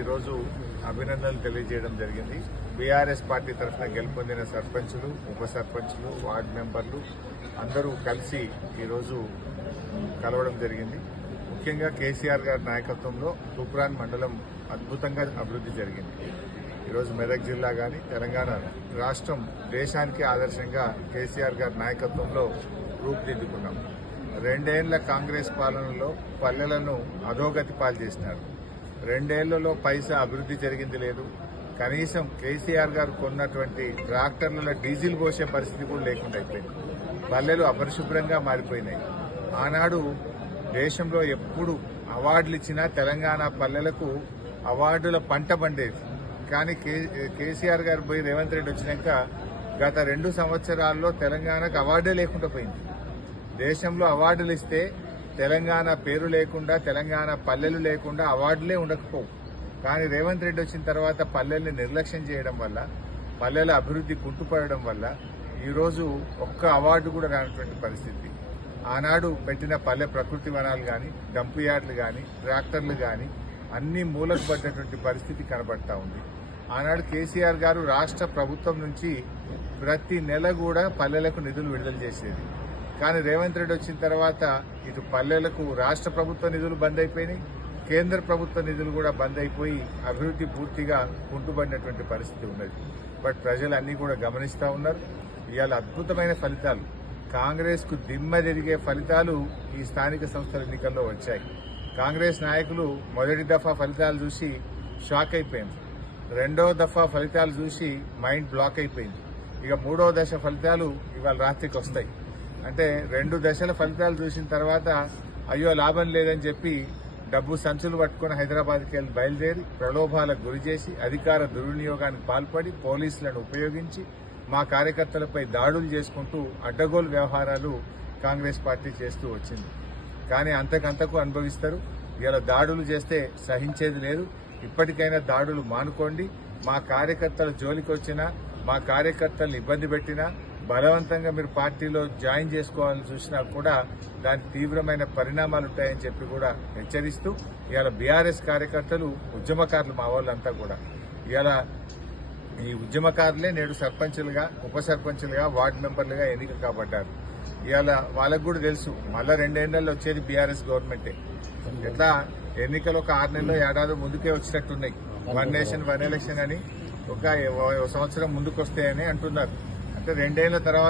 ఈరోజు అభినందనలు తెలియజేయడం జరిగింది. బీఆర్ఎస్ పార్టీ తరఫున గెలుపొందిన సర్పంచులు, ఉప సర్పంచులు, వార్డు మెంబర్లు అందరూ కలిసి ఈరోజు కలవడం జరిగింది. ముఖ్యంగా కేసీఆర్ గారి నాయకత్వంలో తూప్రాన్ మండలం అద్భుతంగా అభివృద్ధి జరిగింది. ఈరోజు మెదక్ జిల్లా కానీ తెలంగాణ రాష్ట్రం దేశానికి ఆదర్శంగా కేసీఆర్ గారి నాయకత్వంలో రూపుదిద్దుకున్నాం. 2 ఏళ్ల కాంగ్రెస్ పాలనలో పల్లెలను అధోగతి పాలు చేసినారు. 2 ఏళ్లలో పైసా అభివృద్ధి జరిగింది లేదు. కనీసం కేసీఆర్ గారు కొన్నటువంటి ట్రాక్టర్లలో డీజిల్ పోసే పరిస్థితి కూడా లేకుండా అయిపోయింది. పల్లెలు అపరిశుభ్రంగా మారిపోయినాయి. ఆనాడు దేశంలో ఎప్పుడు అవార్డులు ఇచ్చినా తెలంగాణ పల్లెలకు అవార్డుల పంట పండేది. కానీ కేసీఆర్ గారు పోయి రేవంత్ రెడ్డి వచ్చినాక గత 2 సంవత్సరాల్లో తెలంగాణకు అవార్డే లేకుండా పోయింది. దేశంలో అవార్డులు ఇస్తే తెలంగాణ పేరు లేకుండా, తెలంగాణ పల్లెలు లేకుండా అవార్డులే ఉండకపోవు. కానీ రేవంత్ రెడ్డి వచ్చిన తర్వాత పల్లెల్ని నిర్లక్ష్యం చేయడం వల్ల, పల్లెల అభివృద్ధి కుంటుపడడం వల్ల ఈరోజు ఒక్క అవార్డు కూడా రానటువంటి పరిస్థితి. ఆనాడు పెట్టిన పల్లె ప్రకృతి వనాలు కానీ, డంపు యార్డులు కానీ, ట్రాక్టర్లు కానీ అన్ని మూలకు పడ్డటువంటి పరిస్థితి కనబడతా ఉంది. ఆనాడు కేసీఆర్ గారు రాష్ట్ర ప్రభుత్వం నుంచి ప్రతి నెల కూడా పల్లెలకు నిధులు విడుదల చేసేది. కానీ రేవంత్ రెడ్డి వచ్చిన తర్వాత ఇటు పల్లెలకు రాష్ట్ర ప్రభుత్వ నిధులు బంద్ అయిపోయినాయి, కేంద్ర ప్రభుత్వ నిధులు కూడా బంద్ అయిపోయి అభివృద్ధి పూర్తిగా కుంటుపడినటువంటి పరిస్థితి ఉన్నది. బట్ ప్రజలు అన్ని కూడా గమనిస్తూ ఉన్నారు. ఇవాళ అద్భుతమైన ఫలితాలు, కాంగ్రెస్ కు దిమ్మ తిరిగే ఫలితాలు ఈ స్థానిక సంస్థల ఎన్నికల్లో వచ్చాయి. కాంగ్రెస్ నాయకులు మొదటి దఫా ఫలితాలు చూసి షాక్ అయిపోయింది. 2వ దఫా ఫలితాలు చూసి మైండ్ బ్లాక్ అయిపోయింది. ఇక 3వ దశ ఫలితాలు ఇవాళ రాత్రికి వస్తాయి. అంటే 2 దశల ఫలితాలు చూసిన తర్వాత అయ్యో లాభం లేదని చెప్పి డబ్బు సంచులు పట్టుకుని హైదరాబాద్కి వెళ్లి బయలుదేరి ప్రలోభాలకు గురి చేసి అధికార దుర్వినియోగానికి పాల్పడి పోలీసులను ఉపయోగించి మా కార్యకర్తలపై దాడులు చేసుకుంటూ అడ్డగోలు వ్యవహారాలు కాంగ్రెస్ పార్టీ చేస్తూ వచ్చింది. కానీ అంతకంతకు అనుభవిస్తారు. ఇలా దాడులు చేస్తే సహించేది లేదు. ఇప్పటికైనా దాడులు మానుకోండి. మా కార్యకర్తల జోలికి వచ్చినా, మా కార్యకర్తలను ఇబ్బంది పెట్టినా, బలవంతంగా మీరు పార్టీలో జాయిన్ చేసుకోవాలని చూసినా కూడా దానికి తీవ్రమైన పరిణామాలు ఉంటాయని చెప్పి కూడా హెచ్చరిస్తూ ఇవాళ బీఆర్ఎస్ కార్యకర్తలు, ఉద్యమకారులు మా వాళ్ళంతా కూడా ఇవాళ ఈ ఉద్యమకారులే నేడు సర్పంచులుగా, ఉప సర్పంచులుగా, వార్డు మెంబర్లుగా ఎన్నిక కాబడ్డారు. ఇవాళ వాళ్ళకు కూడా తెలుసు మళ్ళా 2 ఏళ్లలో వచ్చేది బీఆర్ఎస్ గవర్నమెంటే. ఎట్లా ఎన్నికలు ఒక 6 నెలలు, ఏడాది ముందుకే వచ్చినట్టున్నాయి. 1 నేషన్ 1 ఎలక్షన్ అని ఒక సంవత్సరం ముందుకు వస్తాయని అంటున్నారు. అంటే 2 ఏళ్ల తర్వాత